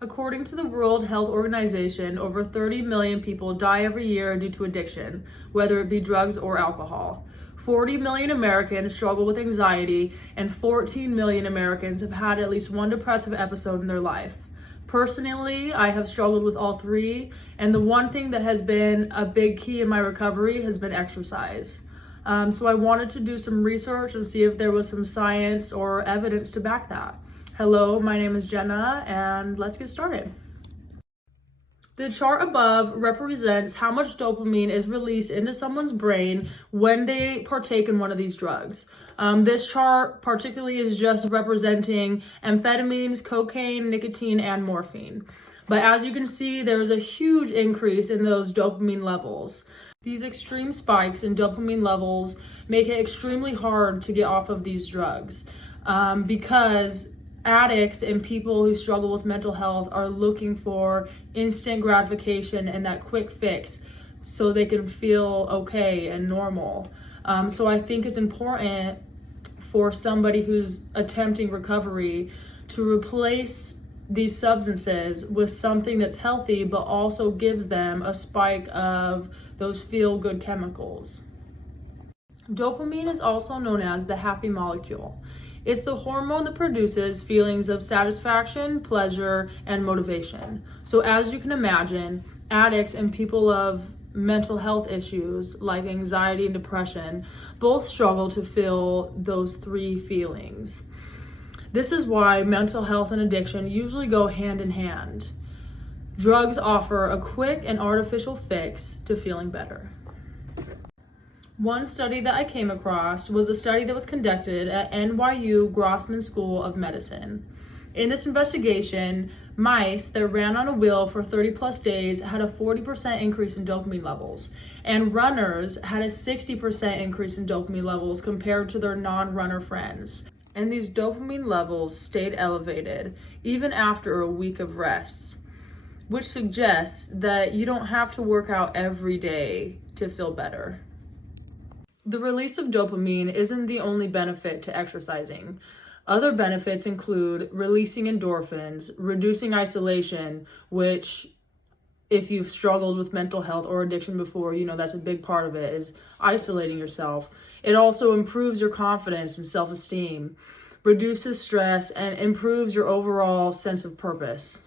According to the World Health Organization, over 30 million people die every year due to addiction, whether it be drugs or alcohol. 40 million Americans struggle with anxiety, and 14 million Americans have had at least one depressive episode in their life. Personally, I have struggled with all three, and the one thing that has been a big key in my recovery has been exercise. So I wanted to do some research and see if there was some science or evidence to back that. Hello, my name is Jenna, and let's get started. The chart above represents how much dopamine is released into someone's brain when they partake in one of these drugs. This chart particularly is just representing amphetamines, cocaine, nicotine, and morphine. But as you can see, there's a huge increase in those dopamine levels. These extreme spikes in dopamine levels make it extremely hard to get off of these drugs because addicts and people who struggle with mental health are looking for instant gratification and that quick fix so they can feel okay and normal. So I think it's important for somebody who's attempting recovery to replace these substances with something that's healthy but also gives them a spike of those feel-good chemicals. Dopamine is also known as the happy molecule. It's the hormone that produces feelings of satisfaction, pleasure, and motivation. So as you can imagine, addicts and people of mental health issues like anxiety and depression both struggle to feel those three feelings. This is why mental health and addiction usually go hand in hand. Drugs offer a quick and artificial fix to feeling better. One study that I came across was a study that was conducted at NYU Grossman School of Medicine. In this investigation, mice that ran on a wheel for 30 plus days had a 40% increase in dopamine levels, and runners had a 60% increase in dopamine levels compared to their non-runner friends. And these dopamine levels stayed elevated even after a week of rests, which suggests that you don't have to work out every day to feel better. The release of dopamine isn't the only benefit to exercising. Other benefits include releasing endorphins, reducing isolation, which if you've struggled with mental health or addiction before, you know that's a big part of it, is isolating yourself. It also improves your confidence and self-esteem, reduces stress, and improves your overall sense of purpose.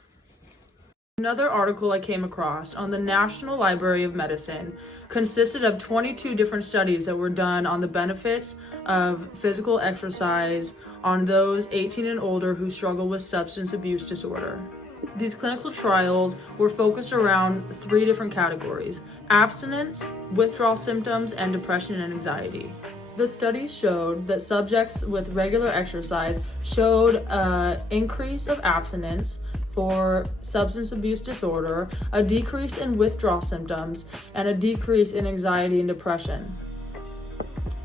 Another article I came across on the National Library of Medicine consisted of 22 different studies that were done on the benefits of physical exercise on those 18 and older who struggle with substance abuse disorder. These clinical trials were focused around three different categories: abstinence, withdrawal symptoms, and depression and anxiety. The studies showed that subjects with regular exercise showed an increase of abstinence for substance abuse disorder, a decrease in withdrawal symptoms, and a decrease in anxiety and depression.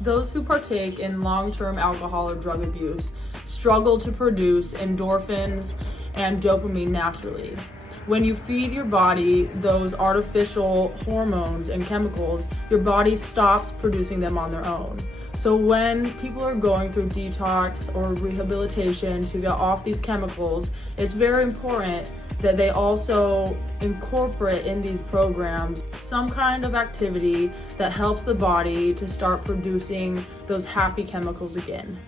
Those who partake in long-term alcohol or drug abuse struggle to produce endorphins and dopamine naturally. When you feed your body those artificial hormones and chemicals, your body stops producing them on their own. So when people are going through detox or rehabilitation to get off these chemicals, it's very important that they also incorporate in these programs some kind of activity that helps the body to start producing those happy chemicals again.